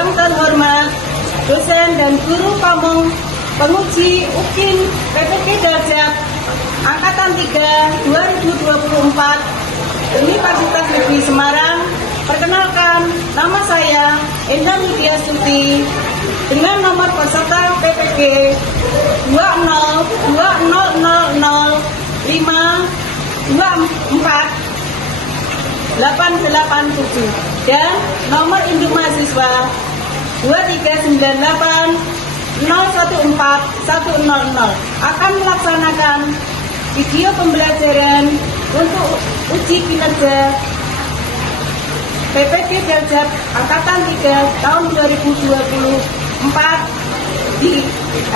yang terhormat dosen dan guru pamong penguji UKIN PPK Darjat Angkatan 3 2024 Universitas Negeri Semarang. Perkenalkan, nama saya Endra Widya Stuti dengan nomor peserta PPG 202000524 dan nomor induk mahasiswa 239814100 akan melaksanakan video pembelajaran untuk uji kinerja PPG Darjat Angkatan 3 tahun 2024 di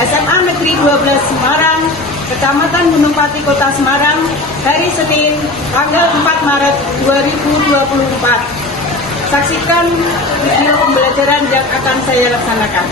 SMA Negeri 12 Semarang, Kecamatan Gunung Pati, Kota Semarang, hari Senin, tanggal 4 Maret 2024. Saksikan video pembelajaran yang akan saya laksanakan.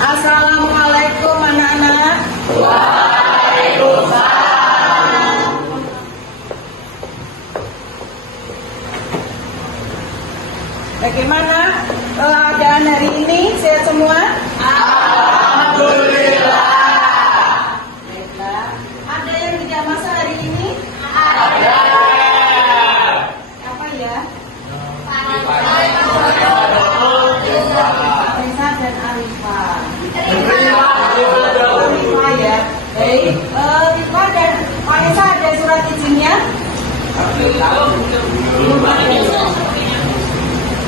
Assalamualaikum anak-anak. Waalaikumsalam. Bagaimana keadaan hari ini? Sehat semua? Alhamdulillah. Baiklah. Ada yang tidak masak hari ini? Ada. Apa ya? Alhamdulillah. Risa dan Arifah. Arifah ya. Baik. Rifah dan Arifah ada surat izinnya?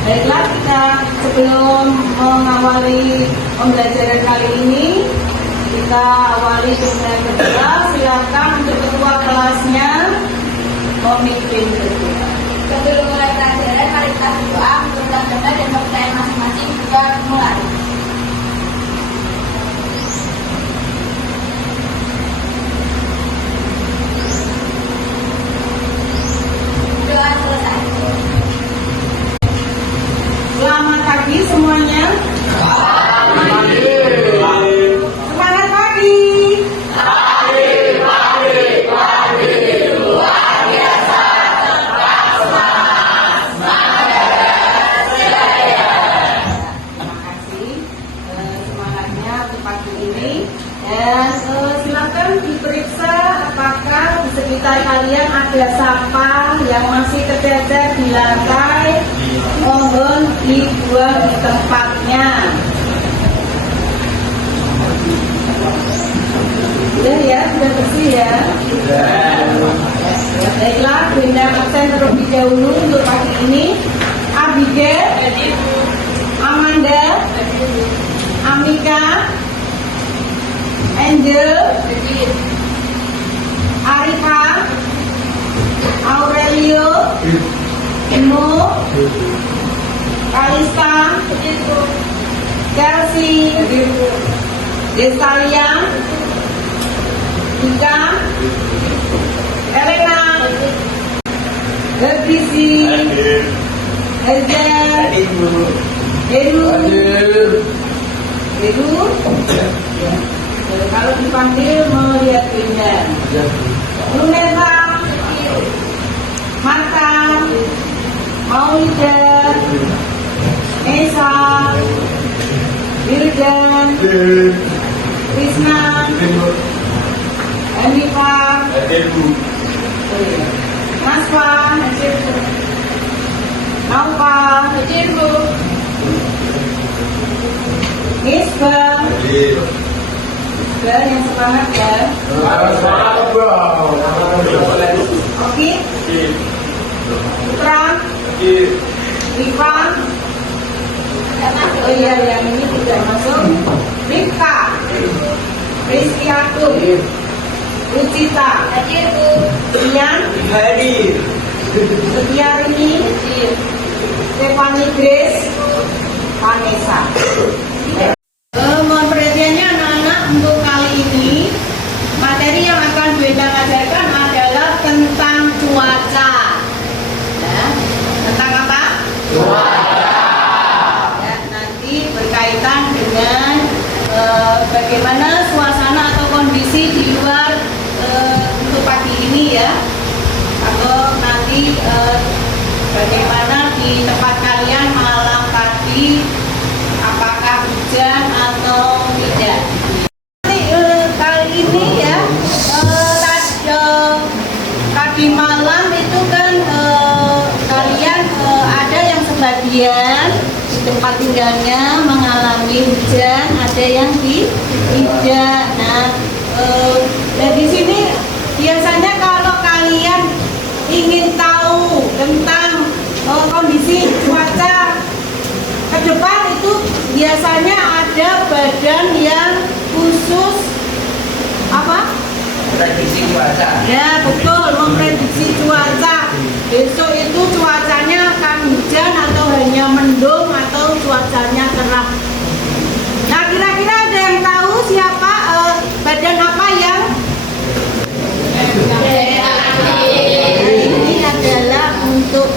Baiklah, kita sebelum mengawali pembelajaran kali ini, kita awali dengan berdoa. Silakan untuk ketua kelasnya memimpin berdoa. Sebelum mulai pelajaran, mari kita berdoa untuk bangga dan percayaan masing-masing juga mulai. Doa selesai. Selamat pagi semuanya. Semangat pagi. Terima kasih semangatnya untuk pagi ini. Dan silakan diperiksa apakah di sekitar kalian ada sampah yang masih tercecer di lantai. Mohon dibuang di tempatnya. Sudah ya, sudah bersih ya. Baiklah, benda absen terlebih dahulu untuk pagi ini. Abigail, Amanda, Amika, Angel, Arifa, Aurelio, Eno, Kalista, Chelsea, Desalia, Ika, Elena, Gergisi, Ezel, Heru. Kalau dipanggil melihat benda. Luneta, Marta, Maulida, Esa, Wildan, Krishna, Anita, Naswa, Naufa, Misbah, Yang semangat ya. Semangat bro. Oke. Putra. Rifan. Oh iya, yang ini tidak masuk. Rifka. Rizky Agung. Lucita. Hadir Bu. Ian. Hadir. Setiarini. Stephanie Grace. Vanessa. Mohon perhatiannya anak-anak, untuk kali ini materi yang akan Bu Endang ajarkan adalah tentang cuaca. Ya, tentang apa? Cuaca. Ya, nanti berkaitan dengan bagaimana suasana atau kondisi di luar untuk pagi ini ya. Atau nanti bagaimana di tempat kalian malam tadi, apakah hujan atau tidak. Nanti kali ini ya, tadi malam itu kan kalian ada yang sebagian di tempat tinggalnya mengalami hujan, ada yang tidak. Nah, dari sini biasanya kalau kalian ingin tahu tentang kondisi cuaca ke depan itu biasanya ada badan yang khusus apa? Prediksi cuaca. Ya betul, memprediksi cuaca. Besok itu cuacanya akan hujan atau hanya mendung atau cuacanya cerah. Nah kira-kira ada yang tahu siapa badan apa yang ini adalah untuk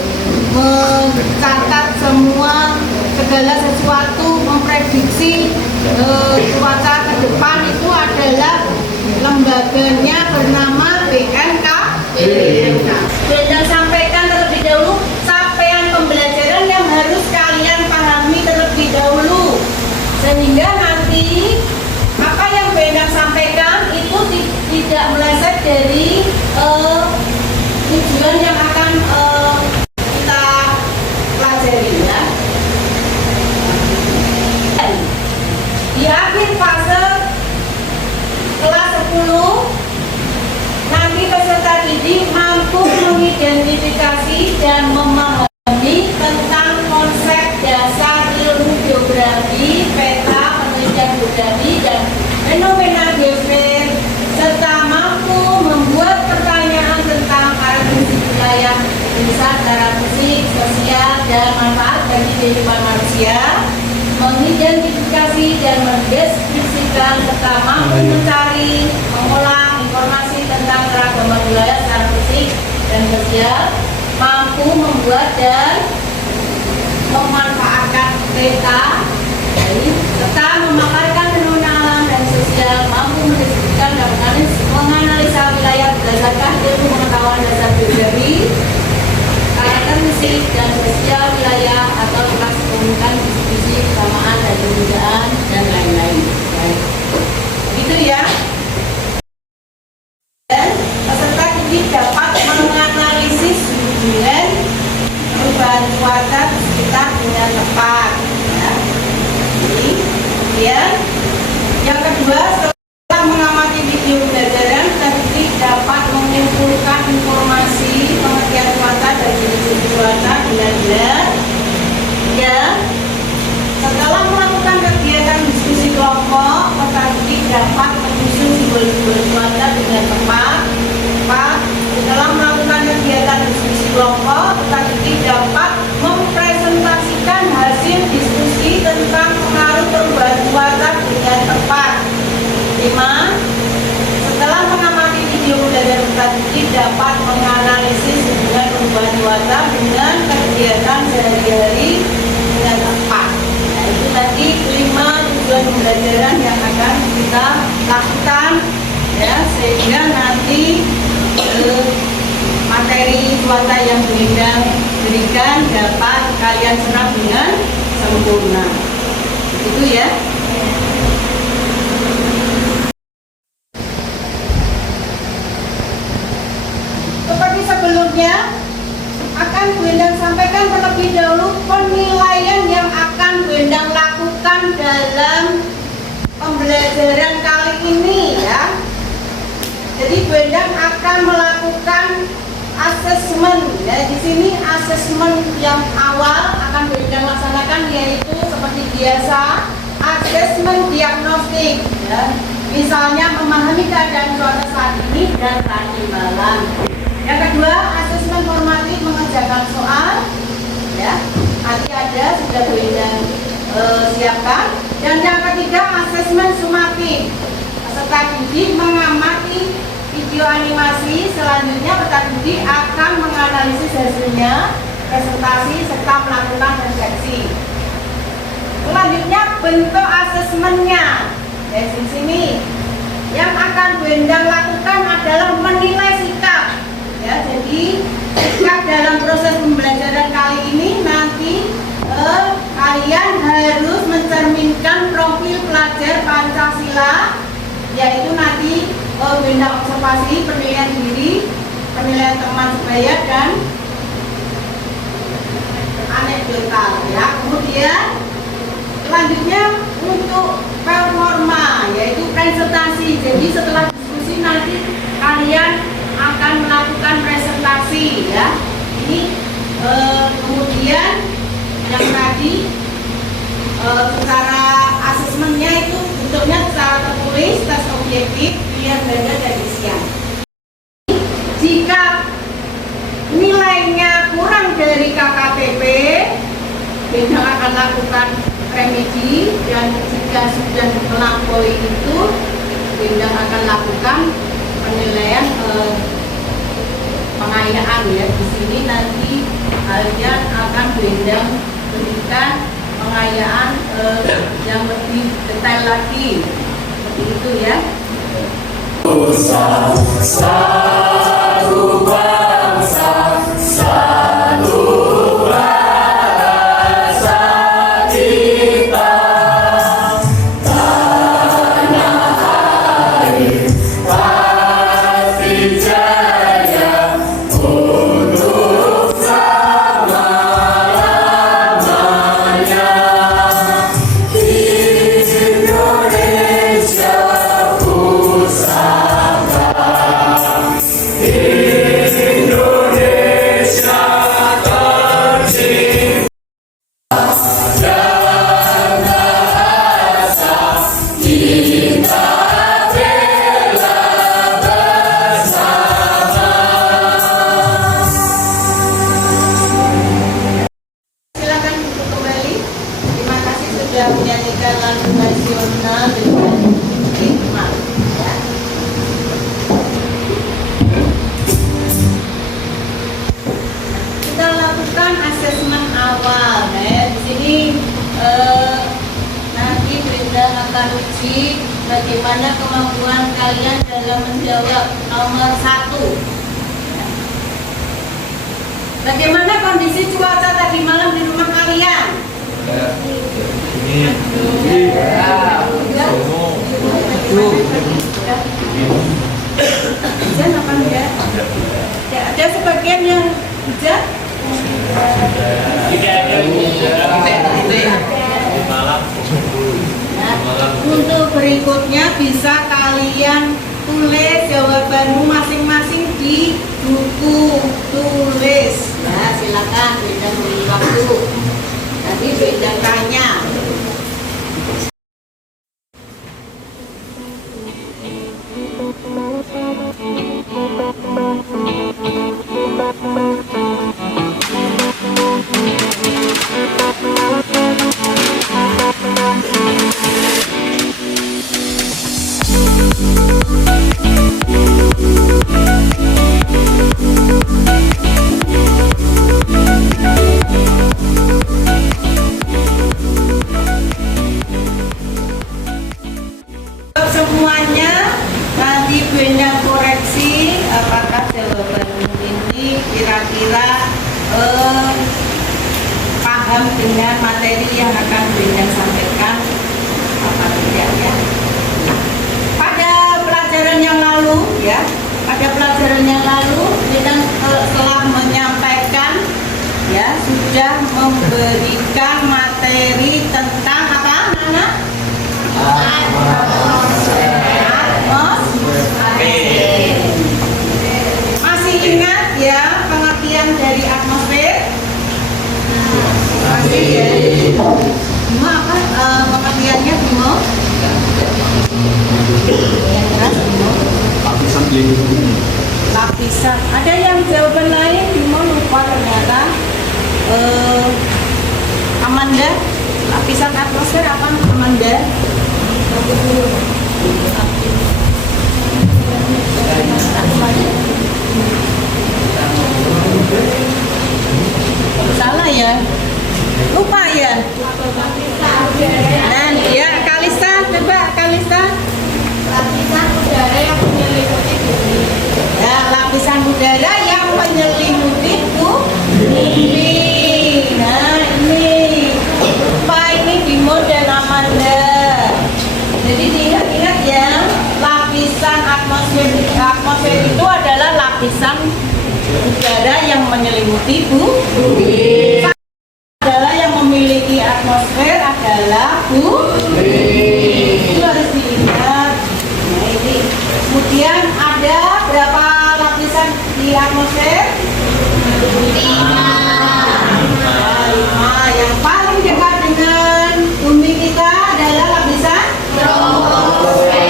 mencatat semua segala sesuatu, memprediksi cuaca ke depan itu adalah lembaganya bernama BMKG. Sudah sampaikan terlebih dahulu capaian pembelajaran yang harus kalian pahami terlebih dahulu, sehingga nanti apa yang Bendang sampaikan itu tidak meleset dari tujuan yang akan kita pelajari ya. Di akhir fase kelas 10 nanti peserta didik mampu mengidentifikasi dan memahami tentang konsep dasar ilmu geografi, peta, penelitian geografi dan fenomena geofisik, serta mampu membuat pertanyaan tentang karakteristik wilayah desa secara fisik, sosial, dan manfaat bagi kehidupan manusia, mengidentifikasi dan mendeskripsikan serta mampu mencari, mengolah informasi tentang keragaman wilayah secara fisik dan sosial, mampu membuat dan memanfaatkan peta, serta memaparkan fenomena alam dan sosial, mampu mendeskripsikan dan menganalisa wilayah berdasarkan ilmu pengetahuan dasar geografi, karakteristik dan sosial wilayah atau kelas komunitas distribusi kesamaan dan perbedaan dan lain-lain. Gitu ya. Dan peserta didik dapat menganalisis hubungan perubahan cuaca di sekitar dengan tepat. Ya. Jadi, kemudian yang kedua, setelah mengamati video pembelajaran, peserta didik dapat mengumpulkan informasi pengertian cuaca dan jenis cuaca dengan jelas. Ya, setelah melakukan kegiatan diskusi kelompok, peserta didik dapat menyusun simbol-simbol cuaca dengan tepat. Setelah melakukan kegiatan diskusi kelompok, peserta didik dapat mempresentasikan hasil diskusi tentang pengaruh perubahan cuaca dengan tepat. 5. Setelah mengamati video pembelajaran, peserta didik dapat menganalisis hubungan perubahan cuaca dengan kegiatan sehari-hari dengan tepat. Nah, itu tadi 5 tujuan pembelajaran yang akan kita lakukan ya, sehingga nanti materi cuaca yang Bendang berikan dapat kalian serap dengan sempurna. Itu ya. Seperti sebelumnya, akan Bendang sampaikan terlebih dahulu penilaian yang akan Bendang lakukan dalam pembelajaran pembelajaran kali ini ya. Jadi Bu Endang akan melakukan asesmen ya. Di sini asesmen yang awal akan Bu Endang laksanakan yaitu seperti biasa asesmen diagnostik ya. Misalnya memahami keadaan cuaca saat ini dan tadi malam. Yang kedua asesmen formatif mengerjakan soal ya. Nanti ada sudah Bu Endang siapkan. Dan yang ketiga asesmen sumatif. Peserta didik mengamati video animasi. Selanjutnya peserta didik akan menganalisis hasilnya, presentasi serta melakukan refleksi. Selanjutnya bentuk asesmennya. Dari sini yang akan Bu Endang lakukan adalah menilai sikap. Ya, jadi sikap dalam proses pembelajaran kali ini nanti kalian harus mencerminkan profil pelajar Pancasila, yaitu nanti Bu Endang observasi penilaian diri, penilaian teman sebaya dan anekdotal ya. Kemudian selanjutnya untuk performa yaitu presentasi. Jadi setelah diskusi nanti kalian akan melakukan presentasi ya. Ini kemudian yang tadi secara asesmennya itu bentuknya secara tertulis, tes objektif, pilihan ganda dan isian. Jika nilainya kurang dari KKPP, Bendang akan lakukan remedi, dan jika sudah melampaui itu Bendang akan lakukan penilaian pengayaan ya. Di sini nanti kalian akan Bendang berikan pengayaan yang lebih detail lagi seperti itu ya. Satu bangsa, satu bahasa kita, tanah air pasti jaya untuk selama-lamanya. Indonesia pusaka, Indonesia tercinta, dan bahasa kita bela bersama. Silakan duduk kembali. Terima kasih sudah menyanyikan lagu nasional dengan hikmat ya. Kita lakukan asesmen awal ya. Di sini nanti Bendang akan uji bagaimana kemampuan kalian dalam menjawab nomor 1. Bagaimana kondisi cuaca tadi malam di rumah kalian? Hujan apa enggak? Ya, ada sebagian yang hujan. Nah, untuk berikutnya bisa kalian tulis jawabanmu masing-masing di buku tulis. Nah, silakan Bendang beri waktu. Nanti Bendang tanya. Semuanya nanti Bendang koreksi apakah jawaban ini kira-kira paham dengan materi yang akan Bendang sampaikan apa tidak ya. Pada pelajaran yang lalu ya, Bendang telah menyampaikan ya, sudah memberikan materi tentang apa Nana? Lapisan. Ada yang jawaban lain? Bimo lupa ternyata. Amanda, lapisan atmosfer apa Amanda? Salah ya? Lupa ya? Dan ya Kalista, coba Kalista. Lapisan udara yang menyelimuti bumi. Ya, lapisan udara yang menyelimuti bumi. Nah, ini lupa ini Bimo dan Amanda. Jadi diingat-ingat ya, lapisan atmosfer itu adalah lapisan udara yang menyelimuti bumi. Adalah yang memiliki atmosfer adalah bumi. Itu harus diingat. Nah, ini. Kemudian ada berapa lapisan di atmosfer? 5. Yang paling dekat dengan bumi kita adalah lapisan troposfer.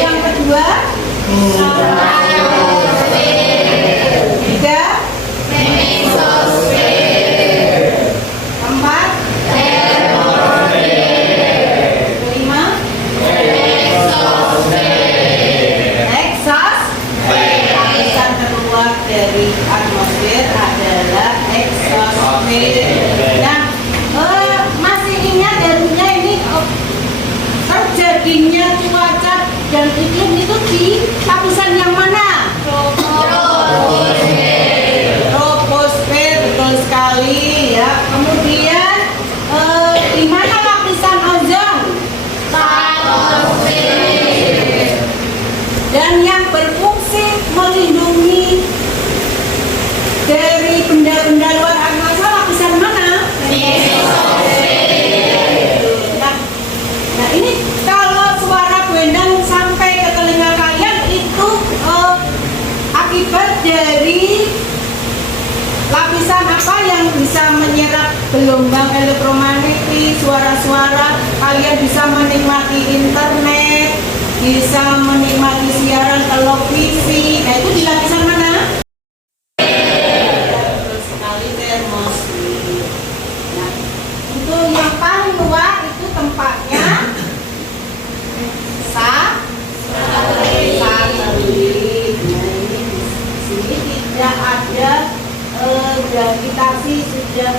Yang kedua, tiga, mesosfer. Keempat, kelima, lapisan terluar dari atmosfer adalah eksosfer. Nah, masih ingat darinya ini terjadinya cuaca dan iklim itu di lapisan yang mana? Troposfer, betul sekali ya. Kemudian di mana lapisan ozon? Dan yang berfungsi melindungi dari benda-benda luar angkasa lapisan mana? Nah ini kalau suara gendang sampai ke telinga kalian itu akibat dari lapisan apa yang bisa menyerap gelombang elektromagnetik, suara-suara. Kalian bisa menikmati internet, bisa menikmati siaran televisi. Nah itu di lapisan mana? Betul sekali, termosfer. Nah, untuk yang paling luar itu tempatnya satelit. Nah ini di sini tidak ada gravitasi sudah.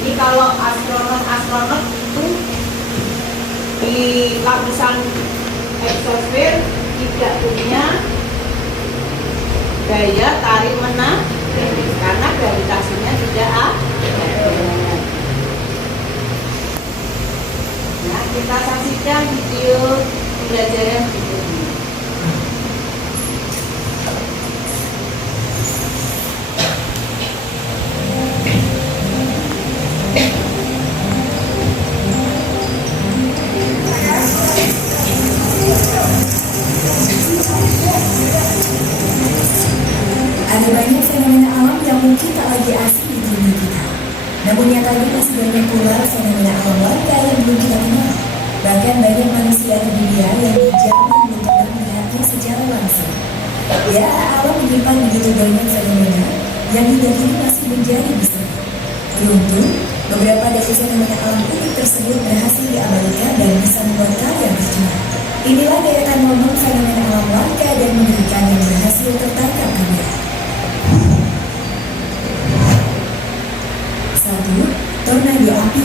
Jadi kalau astronot itu di lapisan eksosfer tidak punya daya tarik menarik karena gravitasinya tidak ada. Nah, kita saksikan video pembelajaran berikutnya. Ada banyak fenomena alam yang mungkin tak lagi asing di dunia kita. Namun nyatanya masih banyak pula fenomena alam lainnya yang belum kita kenal. Bahkan banyak manusia di dunia yang dijamin belum pernah melihatnya secara langsung. Ya, alam menyimpan begitu banyak fenomena yang hingga kini masih menjadi misteri. Beruntung, beberapa dari fenomena alam unik tersebut berhasil diabadikan dan bisa membuat karya tercipta. Inilah deretan momen fenomena alam langka dan mengerikan yang berhasil tertangkap kamera. 1. Tornado api.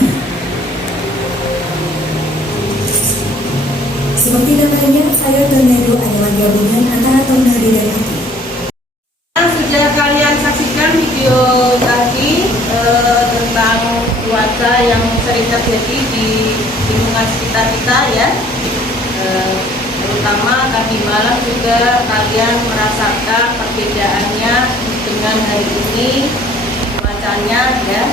Seperti namanya, fire tornado adalah gabungan antara tornado dan api. Sudah kalian saksikan video tadi tentang cuaca yang sering terjadi di lingkungan sekitar kita ya. Terutama tadi malam juga kalian merasakan perbedaannya dengan hari ini cuacanya ya.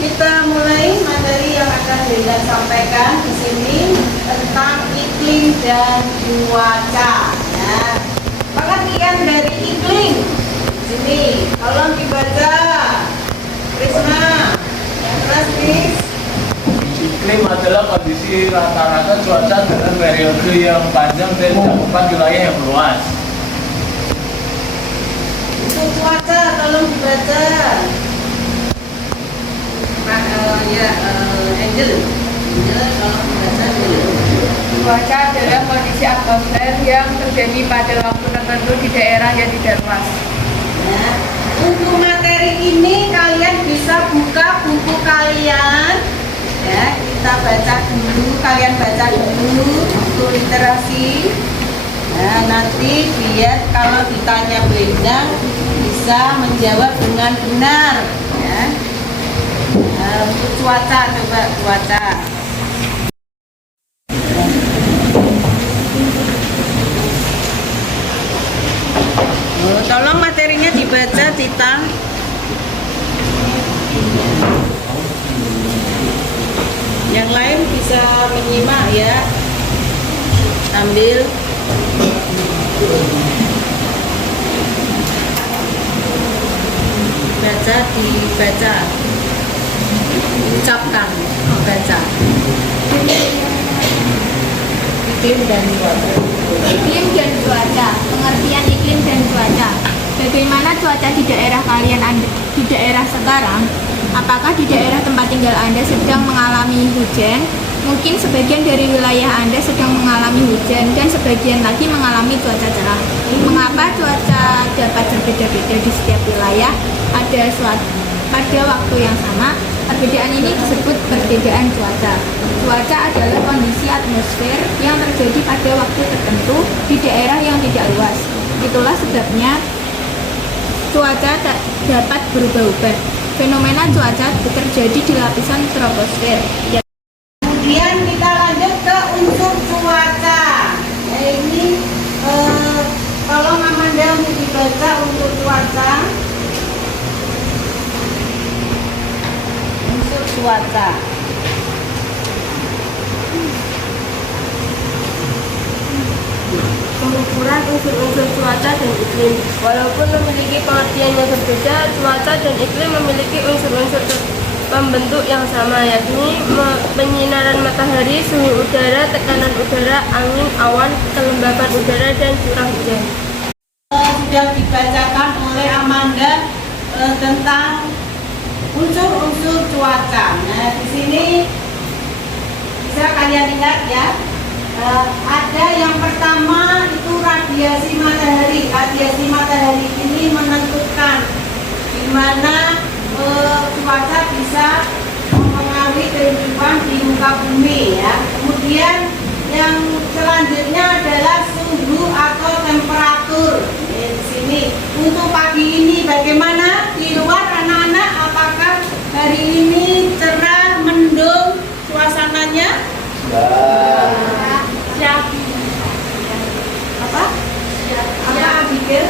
Kita mulai materi yang akan Linda sampaikan di sini tentang iklim dan cuaca. Ya. Pengertian dari iklim di sini, tolong dibaca. Krisna, terus Kris. iklim adalah kondisi rata-rata cuaca dengan periode yang panjang dan cakupan wilayah yang luas. Untuk cuaca tolong dibaca. Angel tolong dibaca dulu. Cuaca adalah kondisi atmosfer yang terjadi pada waktu tertentu di daerah yang tidak luas. Ya. Untuk materi ini kalian bisa buka buku kalian. Ya, kita baca dulu, kalian baca dulu buku literasi. Nah, nanti biar kalau ditanya Bu Endang bisa menjawab dengan benar. Ya. Untuk cuaca, coba cuaca. Tolong materinya dibaca, Tita. Yang lain bisa menyimak ya. Ambil. Baca, dibaca. Ucapkan, baca. Iklim dan cuaca. Iklim dan cuaca. Pengertian iklim dan cuaca. Bagaimana cuaca di daerah di daerah sekarang? Apakah di daerah tempat tinggal Anda sedang mengalami hujan? Mungkin sebagian dari wilayah Anda sedang mengalami hujan dan sebagian lagi mengalami cuaca cerah. Mengapa cuaca dapat berbeda-beda di setiap wilayah? Pada waktu yang sama, perbedaan ini disebut perbedaan cuaca. Cuaca adalah kondisi atmosfer yang terjadi pada waktu tertentu di daerah yang tidak luas. Itulah sebabnya cuaca tak dapat berubah-ubah. Fenomena cuaca terjadi di lapisan troposfer. Kemudian kita lanjut ke unsur cuaca. Ya, ini tolong Amanda untuk dibaca untuk cuaca. Unsur cuaca. Pengukuran unsur-unsur cuaca dan iklim. Walaupun memiliki pengertian yang berbeda, cuaca dan iklim memiliki unsur-unsur pembentuk yang sama, yakni penyinaran matahari, suhu udara, tekanan udara, angin, awan, kelembapan udara, dan curah hujan. Sudah dibacakan oleh Amanda tentang unsur-unsur cuaca. Nah, di sini bisa kalian lihat ya. Ada yang pertama itu radiasi matahari. Radiasi matahari ini menentukan di mana cuaca bisa mempengaruhi kehidupan di muka bumi ya. Kemudian yang selanjutnya adalah suhu atau temperatur. Di sini untuk pagi ini bagaimana di luar anak-anak? Apakah hari ini cerah, mendung suasananya? Apa? Apa Abigail?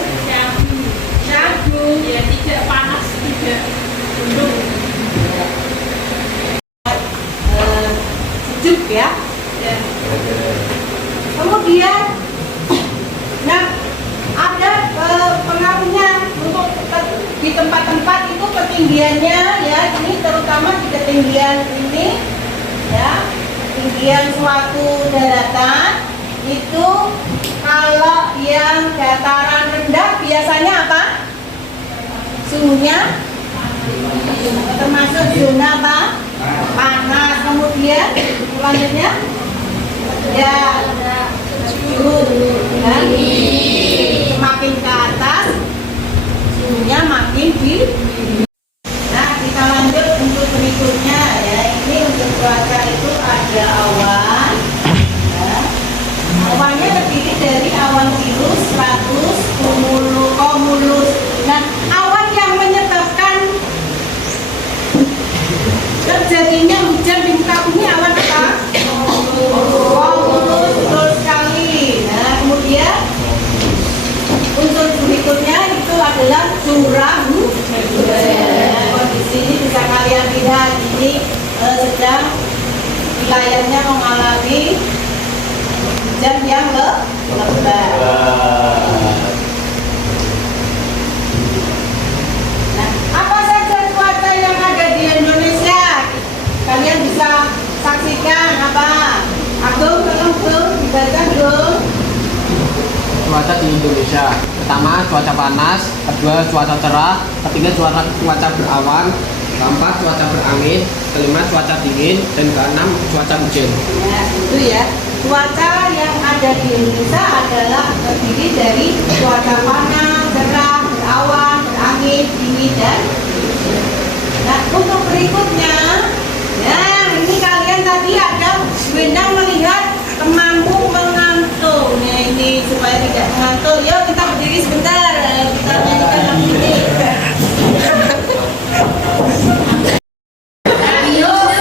Syahdu. Ya, tidak panas, tidak mendung. Sejuk ya. Kemudian, nah ada pengaruhnya untuk di tempat-tempat itu ketinggiannya ya. Ini terutama di ketinggian ini ya. Ketinggian suatu daratan itu kalau yang dataran rendah biasanya apa? Suhunya termasuk zona apa? Panas. Kemudian selanjutnya ya suhu dan makin ke atas suhunya makin tinggi. Nah, kita lanjut untuk berikutnya ya. Ini untuk cuaca itu ada awan. Ya. Awannya terdiri dari awan cirrus, stratus, cumulus. Nah, awan yang menyebabkan terjadinya hujan di muka bumi awan apa? Cumulus, betul sekali. Nah, kemudian unsur berikutnya itu adalah curah hujan. Kondisi ini bisa kalian lihat ini sedang wilayahnya mengalami hujan yang lebat. Nah, apa saja cuaca yang ada di Indonesia? Kalian bisa saksikan cuaca di Indonesia. Pertama, cuaca panas. Kedua, cuaca cerah. Ketiga, cuaca berawan. Keempat, cuaca berangin. Kelima, cuaca dingin. Dan keenam, cuaca hujan. Ya, itu ya. Cuaca yang ada di Indonesia adalah terdiri dari cuaca panas, cerah, berawan, berangin, dingin, dan hujan. Nah, untuk berikutnya, ya ini kalian tadi ada Wenang melihat Temanggung mengantuk. Nah ini supaya tidak mengantuk, yuk kita berdiri sebentar, kita nyanyikan lagu ini. Ayo. Ya.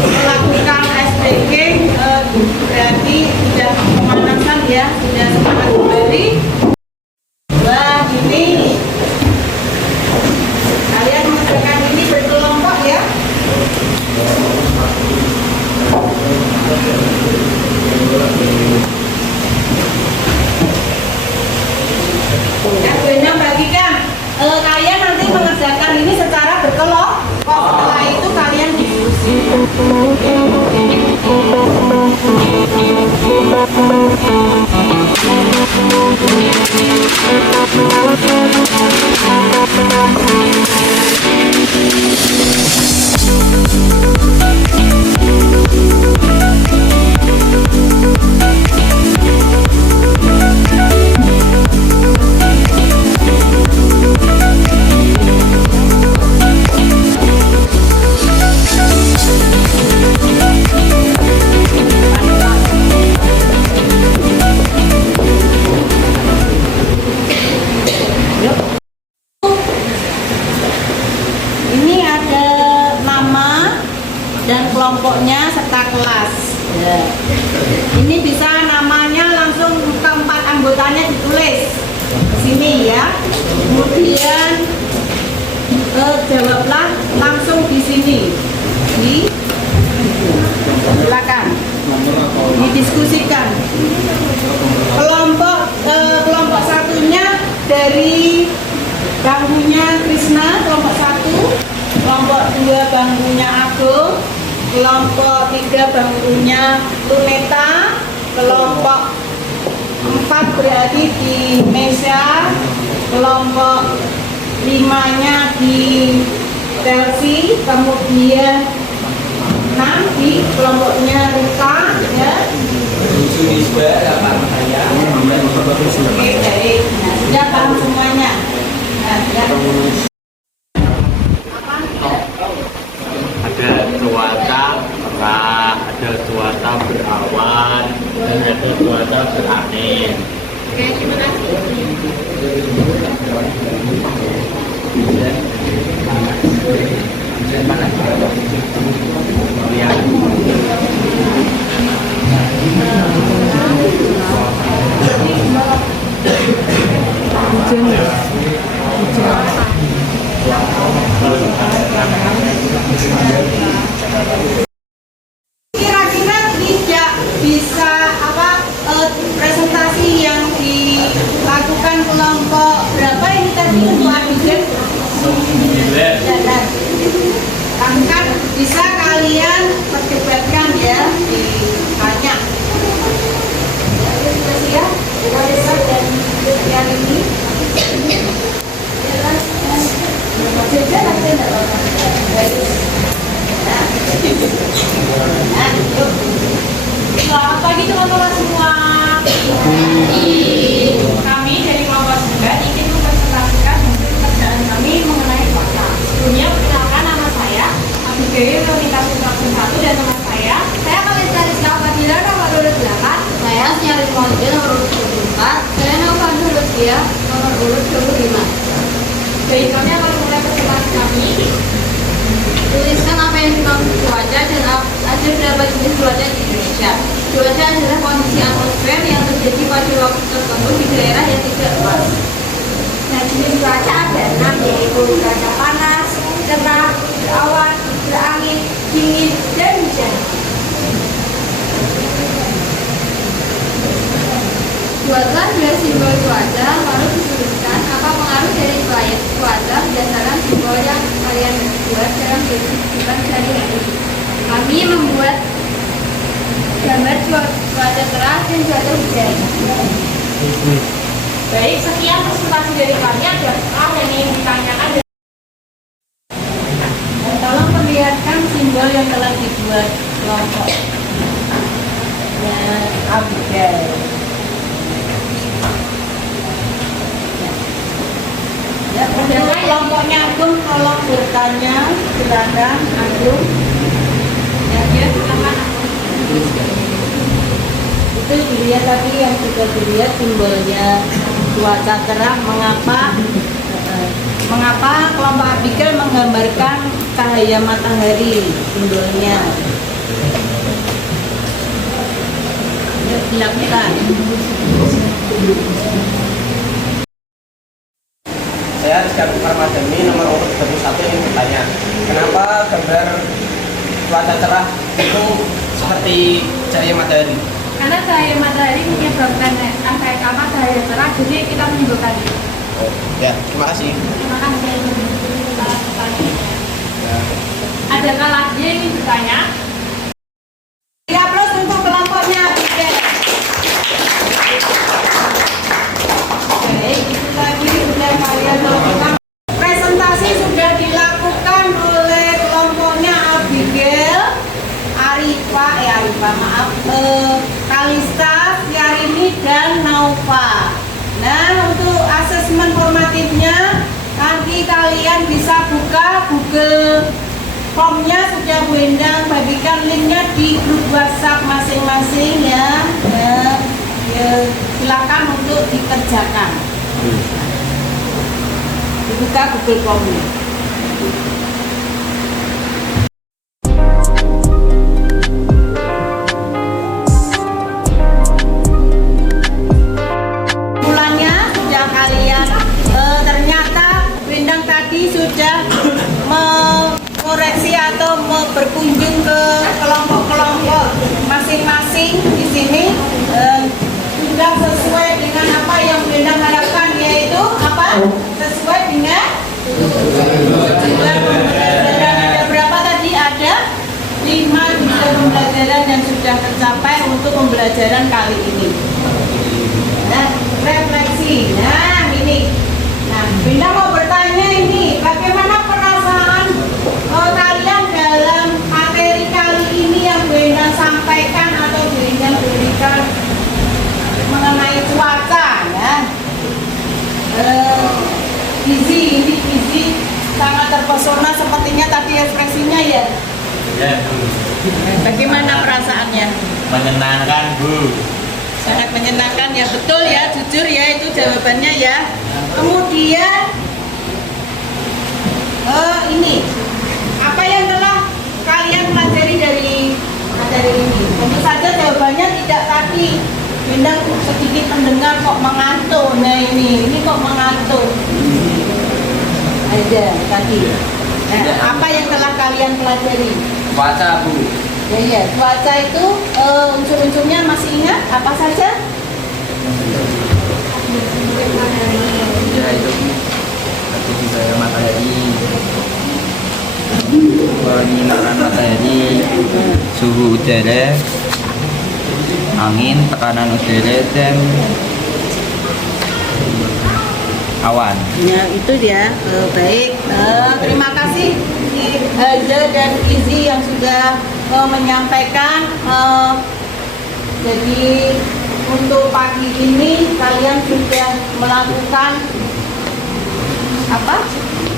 Melakukan SPG berarti sudah pemanasan ya, sudah semangat kembali. Wah ini kalian mengerjakan ini berkelompok ya. Ya, benar bagikan. Kalian nanti mengerjakan ini secara berkelompok. Setelah itu kalian diskusi. Ini ada nama dan kelompoknya serta kelas. Ya. Ini bisa namanya langsung keempat anggotanya ditulis di sini ya. Kemudian jawablah langsung di sini. Silakan didiskusikan. Kelompok satunya dari bangkunya Krishna, kelompok 1, kelompok 2 bangkunya Agung, kelompok 3 bangkunya Luneta, kelompok 4 berada di Mesya, kelompok 5-nya di Chelsea, kemudian 6 di kelompoknya Rika ya. Oke, baik. Nah, sudah paham semuanya. Ada cuaca cerah, ada cuaca berawan, dan ada cuaca berangin. Oke, terima kasih. Hujan panas. Hujan panas. bisa kalian perdebatkan ya di banyak. Ya, terima kasih ya. Warisan dan yang ini. Jajan aja enggak apa-apa. Nah, yuk. Selamat pagi teman-teman semua. Kami dari kelompok 9 ingin mempresentasikan hasil pekerjaan kami mengenai cuaca. Sebelumnya perkenalkan nama saya Abigail Veronica Sutrakun 1 dan teman saya Kalista Rizka Fadila nomor urut 8. Saya Siaris Maulida nomor urut 24. Saya Nova Lutfia nomor urut 25. Baik, kami akan mulai presentasi kami. Tuliskan apa yang dimaksud cuaca dan ada berapa jenis cuaca di Indonesia. Cuaca adalah kondisi atmosfer yang terjadi pada waktu tertentu di daerah yang tidak luas. Nah, jenis cuaca ada 6, yaitu cuaca panas, cerah, berawan, berangin, dingin, dan hujan. Buatlah 2 simbol cuaca, lalu disebutkan apa pengaruh dari cuaca berdasarkan simbol yang kalian buat dalam kehidupan sehari-hari. Kami membuat gambar cuaca cerah dan cuaca hujan. Baik, sekian presentasi dari kami. Ada yang ingin ditanyakan? Dan tolong perlihatkan simbol yang telah dibuat kelompoknya Abigail. Ya, kelompoknya Agung tolong bertanya, silakan Agung. Ya, dia silakan Agung. Itu dilihat tadi yang sudah dilihat simbolnya cuaca cerah. Mengapa kelompok Abigail menggambarkan cahaya matahari simbolnya? Yuk dilakukan. Saya Rizka Farmadani nomor urut 21 ingin bertanya, kenapa gambar cuaca cerah itu seperti cahaya matahari? Karena cahaya matahari menyebabkan efek cahaya cerah, jadi kita menyebutkan itu. Oh, ya, terima kasih. Terima kasih. Adakah lagi yang ingin bertanya? Aplaus untuk kelompoknya Abigail. Baik, itu tadi sudah kalian lakukan. Presentasi sudah dilakukan oleh kelompoknya Abigail, Kalista, Siarini, dan Nova. Nah, untuk asesmen formatifnya nanti kalian bisa buka Google Formnya, sudah Bu Endang bagikan linknya di grup WhatsApp masing-masing ya. Silakan untuk dikerjakan. Dibuka Google Formnya. Sudah mengoreksi atau berkunjung ke kelompok-kelompok masing-masing di sini, sudah sesuai dengan apa yang Bu Endang harapkan, yaitu apa? Sesuai dengan jumlah pembelajaran. Ada berapa tadi? Ada 5 jumlah pembelajaran yang sudah tercapai untuk pembelajaran kali ini. Nah, refleksi. Nah, ini. Nah, Bu Endang mau bertanya ini, bagaimana perasaan kalian dalam materi kali ini yang Bu Endang sampaikan atau Bu Endang berikan mengenai cuaca ya? Gizi sangat terpesona sepertinya tadi ekspresinya ya. Ya, Bagaimana perasaannya? menyenangkan Bu. Sangat menyenangkan ya, betul ya, jujur ya, itu jawabannya ya. Kemudian ini apa yang telah kalian pelajari dari materi ini? Tentu saja jawabannya tidak tadi. Bendang sedikit mendengar kok mengantuk. Nah ini kok mengantuk. Ada tadi. Nah, apa yang telah kalian pelajari? Cuaca, Bu. Ya, cuaca itu unsur-unsurnya masih ingat apa saja? Ya, itu aktivitas matahari, penyinaran matahari. suhu udara, angin, tekanan udara, dan awan. Ya, itu dia. Baik. Terima kasih Haza dan Izi yang sudah menyampaikan. Jadi untuk pagi ini kalian sudah melakukan apa?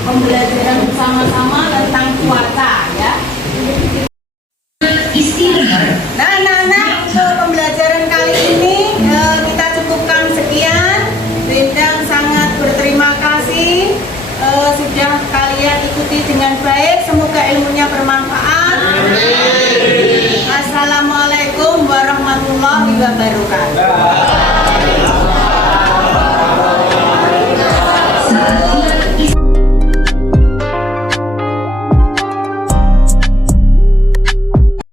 Pembelajaran bersama-sama tentang cuaca, ya. Nah, anak-anak, untuk pembelajaran kali ini kita cukupkan sekian. Bendang sangat berterima kasih sudah kalian ikuti dengan baik. Semoga ilmunya bermanfaat. Assalamualaikum warahmatullahi wabarakatuh.